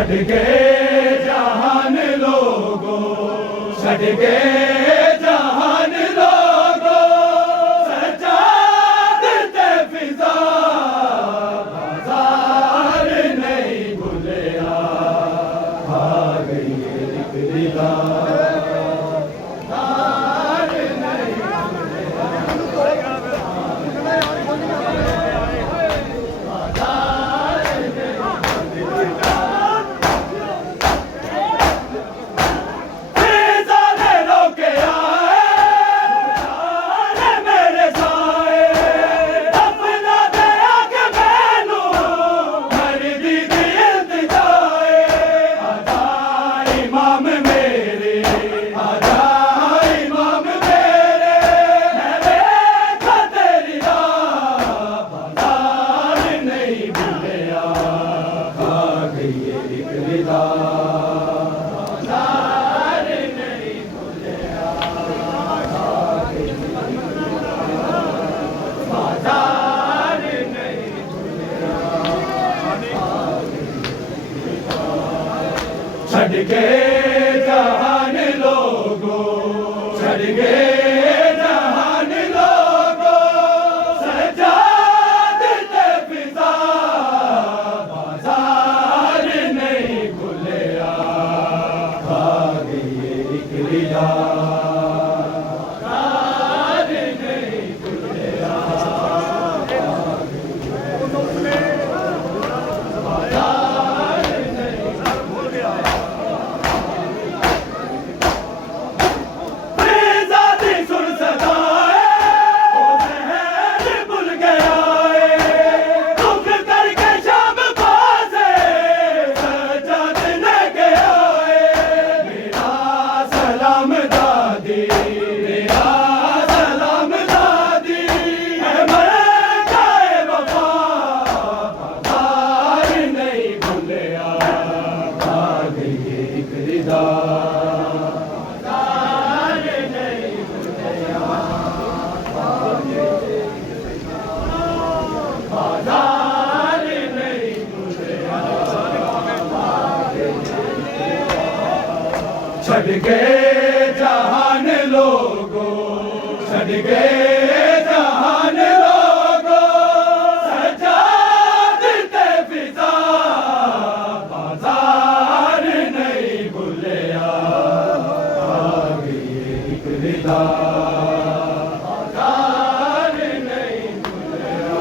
छड़ गए जहान लोगों, छड़ गए जहान लोगों, सजाद ते फिजा बाजार नहीं भूलिया, आ गई एक रिदा छड़ गए जहान लोगों, छड़ गए जहान लोगों, सजाद ते फिजा बाजार नहीं भूलिया, आ गई एक रिदा बाजार नहीं भूलिया, छड़ गए जहान लोगों, छड़ गए जहान लोगों, सजाद ते फिजा बाजार नहीं भूलिया, आ गई एक रिदा बाजार नहीं भूलिया,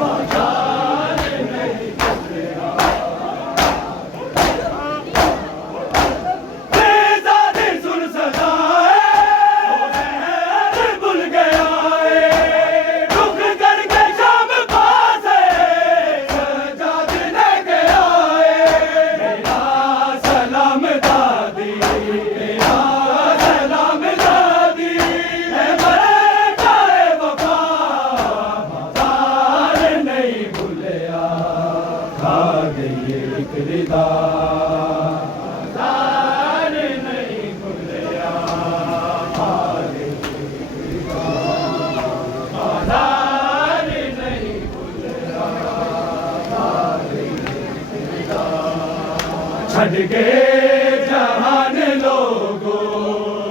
बाजार नहीं भूलिया। छड़ गए जहान लोगों,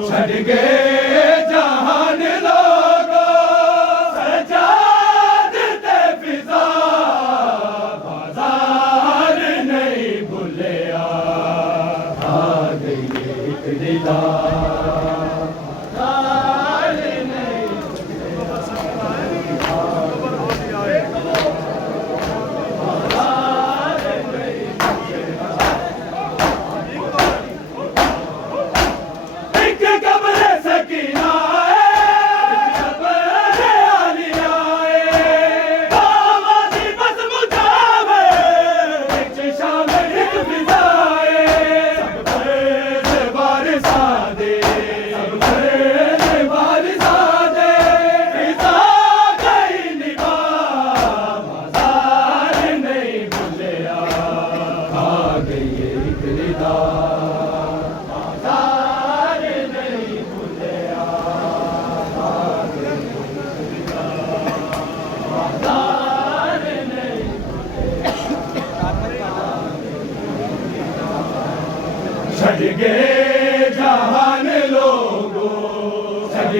छड़ गए जहान लोगों, सजाद ते फिजा बाजार नहीं भूलिया, आ गई एक रिदा बाजार नहीं बाजार नहीं भूलिया।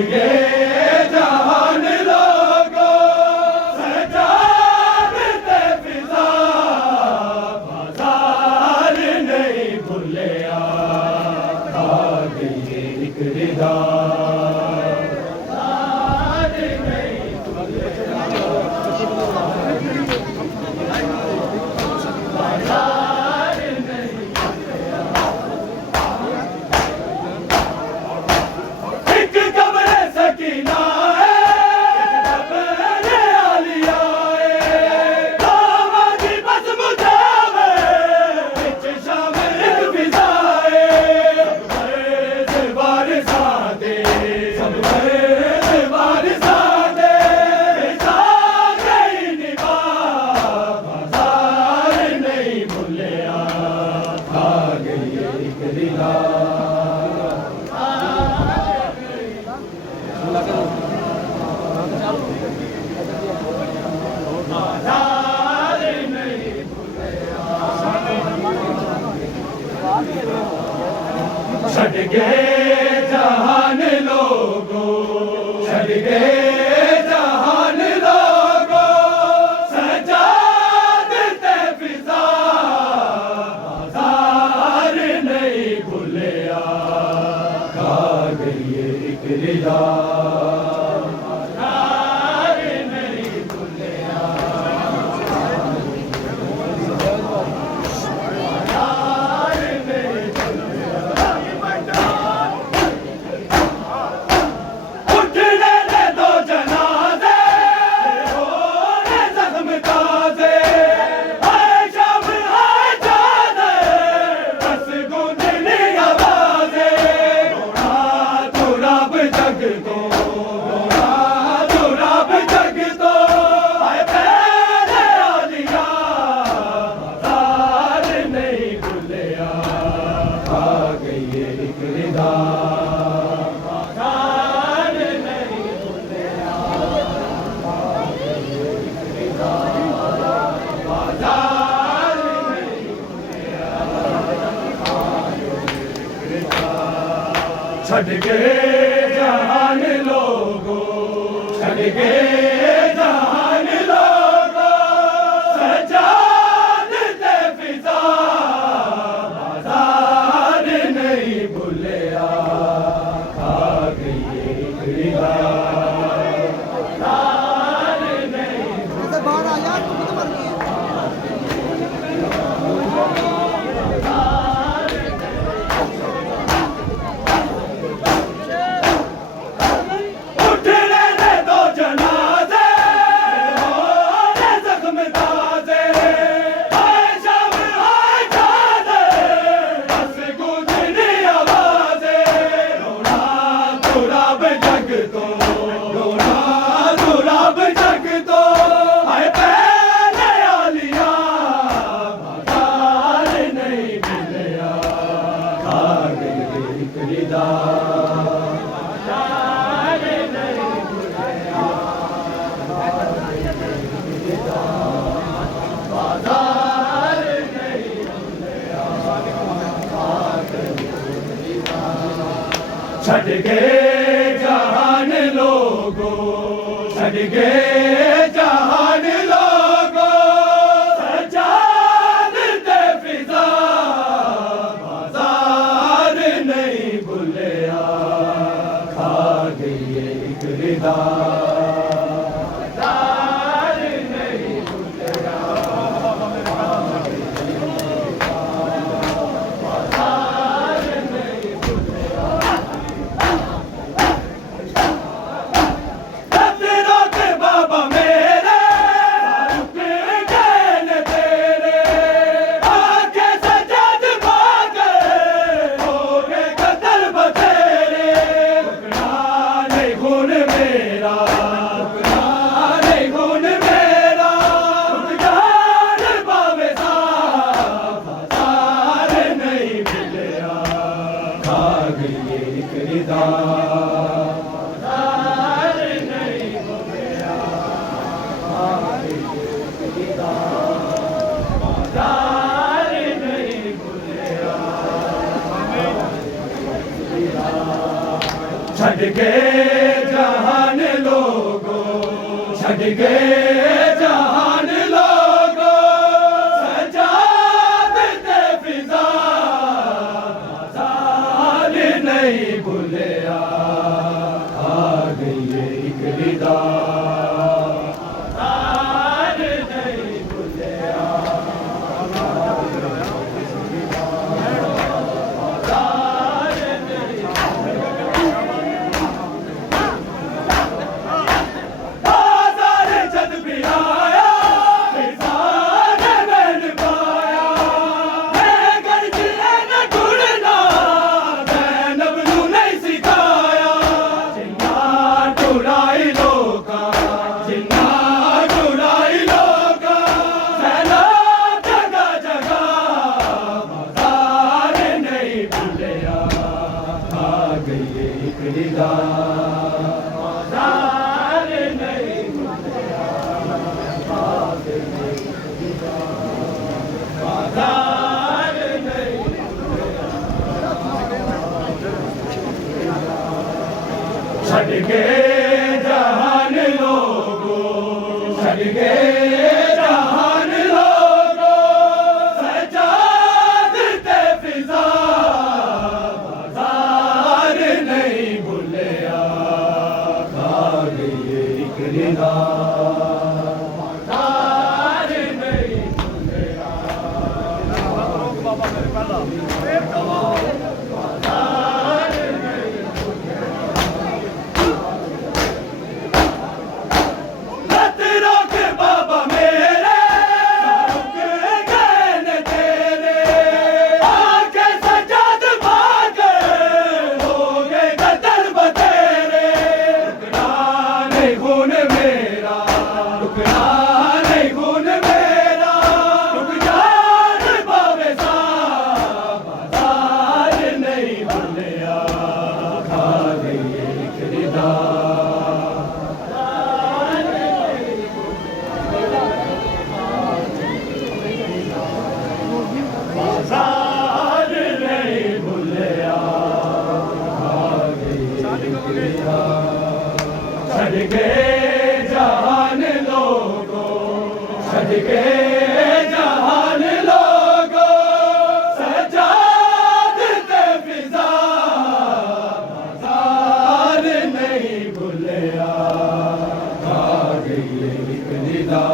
गए जहान लोगों सजाते फिजा बाजार नहीं भूले आ गई एक रिदा छड़ गए जहान लोगों छड़ गए जहान लोगों सजाते फिजा बाजार नहीं भूले आ गई एक रिदा छड़ गए जहान लोगों छड़ गए जहान लोगों सजाते फिजा बाजार नहीं भूले आ गई एक रिदा बाहर आ यार तुम तो मर गए छड़ गए जहान लोगों छड़ गए जहान लोगों सजाते फिजा बाजार नहीं भूले आ गई एक रिदा छड़ के जहान लोगो छड़ के जहान लोगो सजाद ते फिजा बाजार नहीं भूलिया आ गई है एक निदा छड़ के जहान लोगो छड़ के जहान लोगो सजाद ते फिजा बाजार नहीं भूलिया खा गई एक निदा बाजार नहीं भूलिया छड़ के जहान लोगो छड़ के जहान लोगो सजाद ते फिजा बाजार नहीं भूलिया खा गई एक निदा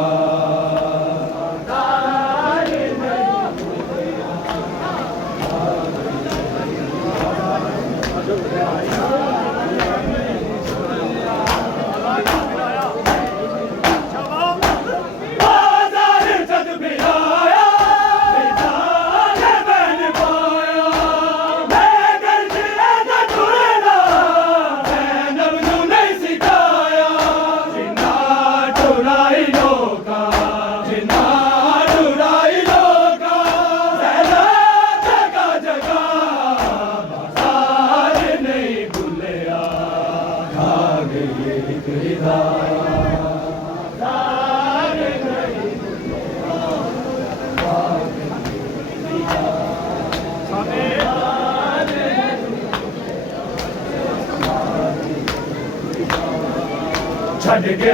छड़ के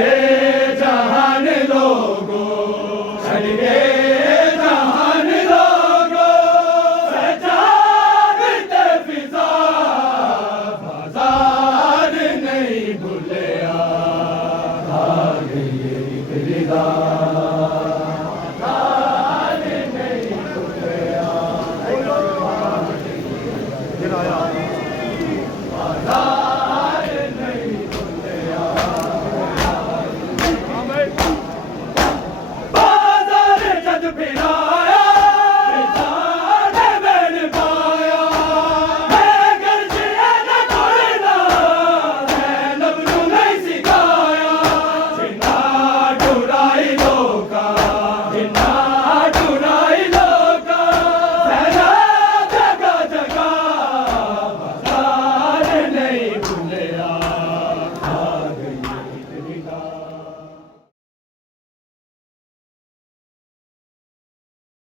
जहान लोगो छड़ के